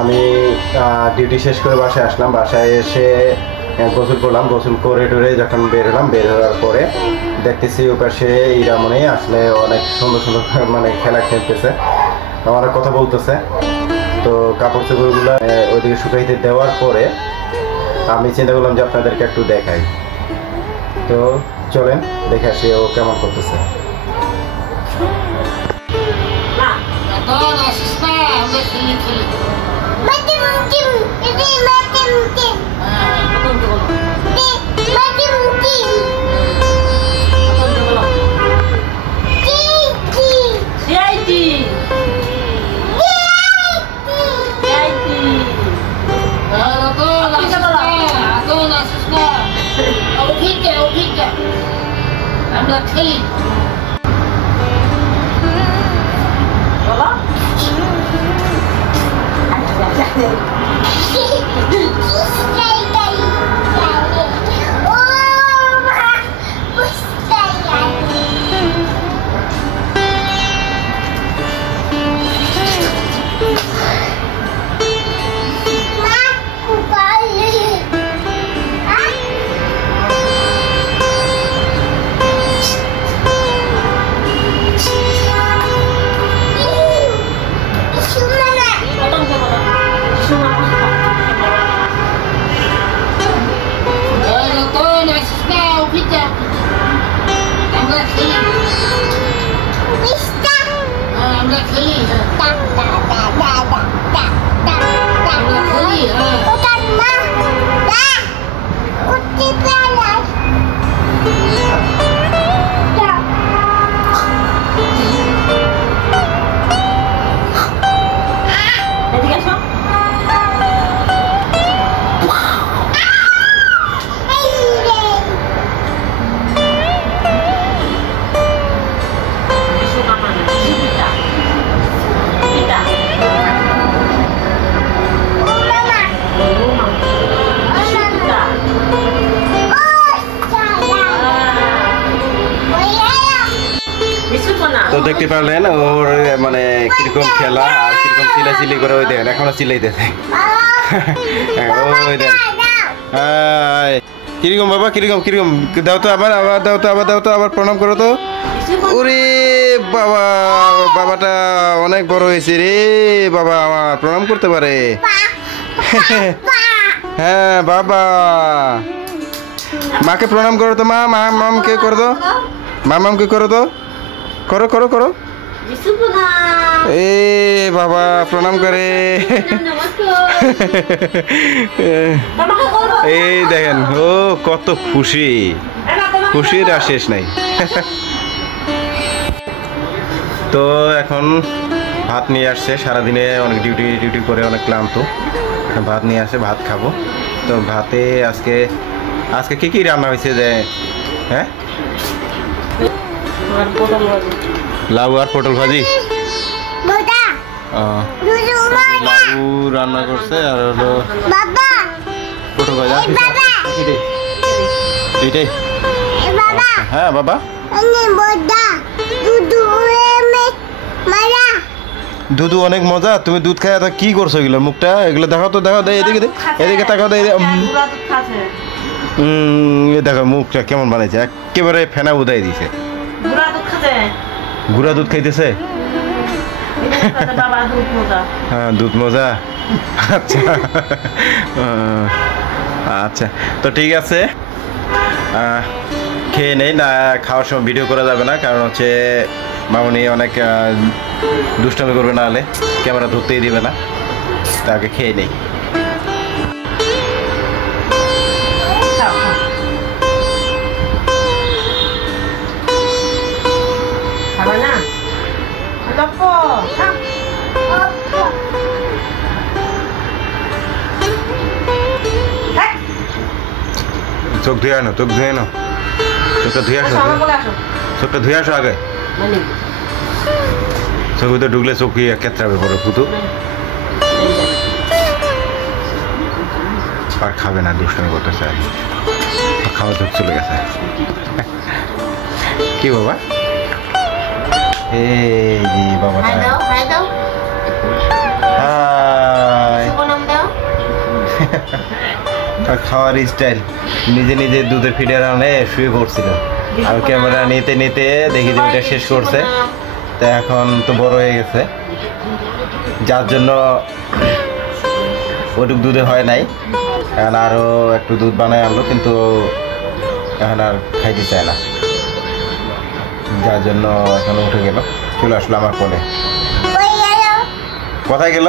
আমি ডিউটি শেষ করে বাসায় আসলাম। বাসায় এসে গোসল করলাম, গোসল করে টরে যখন বের হলাম, বের হওয়ার পরে দেখতেছি ওপাশে ইরামনি আসলে অনেক সুন্দর সুন্দর মানে খেলা খেলতেছে, অনেক কথা বলতেছে। তো কাপড় চোপড়গুলো ওইদিকে শুকাইতে দেওয়ার পরে আমি চিন্তা করলাম যে আপনাদেরকে একটু দেখাই। তো চলেন দেখে আসি ও কেমন করতেছে। আমরা খেলি তো দেখতে পারলেন ওর মানে কিরকম খেলা আর কিরকম চিলাচিলি করে। ওই দেখেন এখনো চিলাইতেছে। ওই দেন কিরকম বাবা, কিরকম কিরকম দাও তো, আবার আবার দাও তো, আবার দাও তো, আবার প্রণাম করো তো। ওরে বাবা, বাবাটা অনেক বড় হয়েছে রে বাবা, আমার প্রণাম করতে পারে। হ্যাঁ বাবা, মাকে প্রণাম করো তো। মা মামকে করো তো, মামকে করো তো, করো করো করো। এ বাবা প্রণাম করে। এই দেখেন ও কত খুশি, খুশির আর শেষ নাই। তো এখন ভাত নিয়ে আসছে, সারাদিনে অনেক ডিউটি করে অনেক ক্লান্ত, ভাত নিয়ে আসে, ভাত খাবো। তো ভাতে আজকে আজকে কি রান্না হয়েছে যে? হ্যাঁ, লাউ আর পটল ভাজি, লাউ রান্না করছে আর হলো পটল ভাজা। এইটাই হ্যাঁ বাবা, দুধ অনেক মজা। তুমি দুধ খাই কি করছো এগুলো? মুখটা এগুলো দেখাও তো, দেখাও, এদিকে এদিকে তাকাও, দেখো মুখটা কেমন বানাইছে, একেবারে ফেনা উদাই দিছে। গুড়া দুধ খাইতেছে। হ্যাঁ দুধ মজা। আচ্ছা আচ্ছা, তো ঠিক আছে, খেয়ে নেই। না খাওয়ার সময় ভিডিও করা যাবে না, কারণ হচ্ছে মামনি অনেক দুষ্টামি করবে, না হলে ক্যামেরা ধরতেই দিবে না। তাকে খেয়ে নেই। চোখ ধুয়ে আনো, চোখ ধুয়ে আনো, চোখটা ধুয়ে আসো, চোখটা ধুয়ে আসো আগে। চোখ ভিতরে ঢুকলে চোখ কেতরাবে বড় পুতু। আর খাবে না, দুষ্টামি করতে চাই, খাওয়া চোখ চলে গেছে। কি বাবা? এই যে বাবাটা, হাই খাওয়ার স্টাইল নিজে নিজে দুধের ফিডার আনে শুয়ে পড়ছিল। আমি ক্যামেরা নিতে নিতে দেখি যে ওইটা শেষ করছে। তো এখন তো বড় হয়ে গেছে, যার জন্য ওইটুক দুধে হয় নাই। এখন আরও একটু দুধ বানায় আনলো, কিন্তু এখন আর খাইতে চায় না, যার জন্য এখন উঠে গেল, চলে আসলো আমার কোলে। কোথায় গেল?